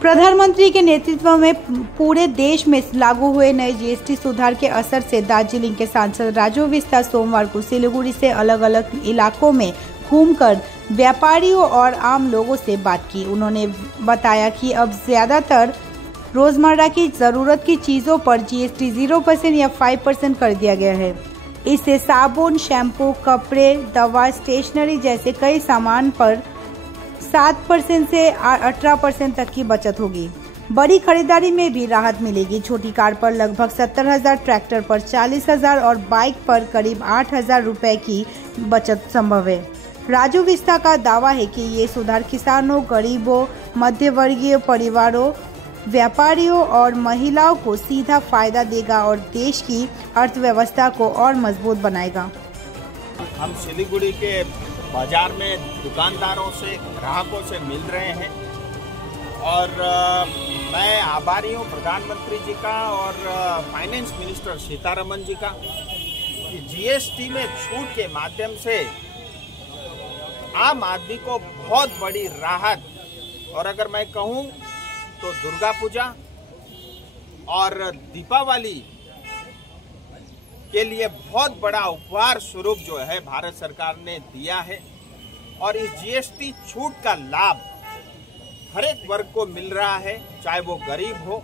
प्रधानमंत्री के नेतृत्व में पूरे देश में लागू हुए नए जीएसटी सुधार के असर से दार्जिलिंग के सांसद राजू विस्ता सोमवार को सिलीगुड़ी से अलग अलग इलाकों में घूमकर व्यापारियों और आम लोगों से बात की। उन्होंने बताया कि अब ज्यादातर रोजमर्रा की जरूरत की चीजों पर जीएसटी 0% या 5% कर दिया गया है। इससे साबुन, शैम्पू, कपड़े, दवा, स्टेशनरी जैसे कई सामान पर 7% से 18% तक की बचत होगी। बड़ी खरीदारी में भी राहत मिलेगी। छोटी कार पर लगभग 70,000, ट्रैक्टर पर 40,000 और बाइक पर करीब 8,000 रुपए की बचत संभव है। राजू विस्ता का दावा है कि ये सुधार किसानों, गरीबों, मध्यवर्गीय परिवारों, व्यापारियों और महिलाओं को सीधा फायदा देगा और देश की अर्थव्यवस्था को और मजबूत बनाएगा। हम सिलीगुड़ी के बाजार में दुकानदारों से, ग्राहकों से मिल रहे हैं और मैं आभारी हूँ प्रधानमंत्री जी का और फाइनेंस मिनिस्टर सीतारमन जी का कि जीएसटी में छूट के माध्यम से आम आदमी को बहुत बड़ी राहत, और अगर मैं कहूँ तो दुर्गा पूजा और दीपावली के लिए बहुत बड़ा उपहार स्वरूप जो है भारत सरकार ने दिया है। और इस जीएसटी छूट का लाभ हर एक वर्ग को मिल रहा है, चाहे वो गरीब हो,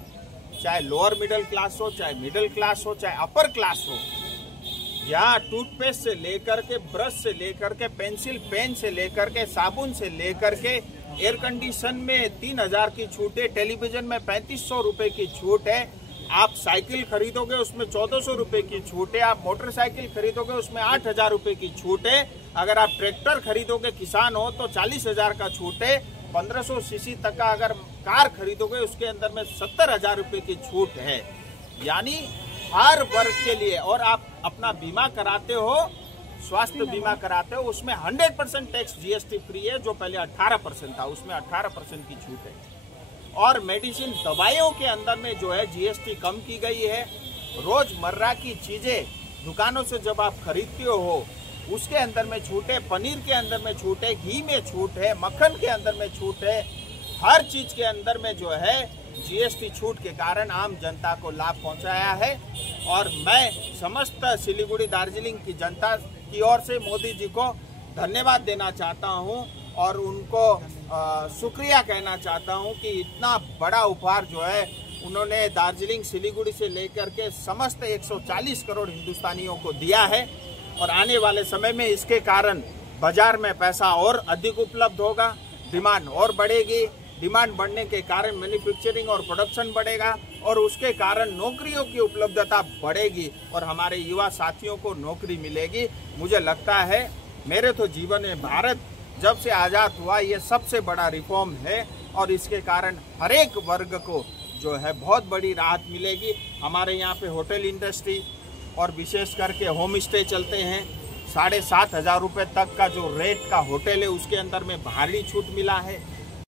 चाहे लोअर मिडिल क्लास हो, चाहे मिडिल क्लास हो, चाहे अपर क्लास हो। यहाँ टूथपेस्ट से लेकर के, ब्रश से लेकर के, पेंसिल पेन से लेकर के, साबुन से लेकर के, एयर कंडीशन में 3,000 की छूट है, टेलीविजन में 3500 रुपए की छूट है। आप साइकिल खरीदोगे उसमें 1400 रुपए की छूट है। आप मोटरसाइकिल खरीदोगे उसमें 8,000 रुपए की छूट है। अगर आप ट्रैक्टर खरीदोगे, किसान हो, तो 40,000 का छूट है। 1500 सीसी तक का अगर कार खरीदोगे उसके अंदर में 70,000 रुपए की छूट है। यानी हर वर्ग के लिए। और आप अपना बीमा कराते हो, स्वास्थ्य बीमा कराते हो, उसमें 100% टैक्स जीएसटी फ्री है। जो पहले 18% था उसमें 18% की छूट है। और मेडिसिन, दवाइयों के अंदर में जो है जीएसटी कम की गई है। रोजमर्रा की चीजें दुकानों से जब आप खरीदते हो उसके अंदर में छूट है, पनीर के अंदर में छूट है, घी में छूट है, मक्खन के अंदर में छूट है। हर चीज के अंदर में जो है जीएसटी छूट के कारण आम जनता को लाभ पहुंचाया है। और मैं समस्त सिलीगुड़ी दार्जिलिंग की जनता की ओर से मोदी जी को धन्यवाद देना चाहता हूं और उनको शुक्रिया कहना चाहता हूं कि इतना बड़ा उपहार जो है उन्होंने दार्जिलिंग, सिलीगुड़ी से लेकर के समस्त 140 करोड़ हिंदुस्तानियों को दिया है। और आने वाले समय में इसके कारण बाजार में पैसा और अधिक उपलब्ध होगा, डिमांड और बढ़ेगी। डिमांड बढ़ने के कारण मैन्युफैक्चरिंग और प्रोडक्शन बढ़ेगा और उसके कारण नौकरियों की उपलब्धता बढ़ेगी और हमारे युवा साथियों को नौकरी मिलेगी। मुझे लगता है, मेरे तो जीवन में भारत जब से आज़ाद हुआ ये सबसे बड़ा रिफॉर्म है और इसके कारण हर एक वर्ग को जो है बहुत बड़ी राहत मिलेगी। हमारे यहाँ पे होटल इंडस्ट्री और विशेष करके होम स्टे चलते हैं। 7,500 रुपये तक का जो रेट का होटल है उसके अंदर में भारी छूट मिला है।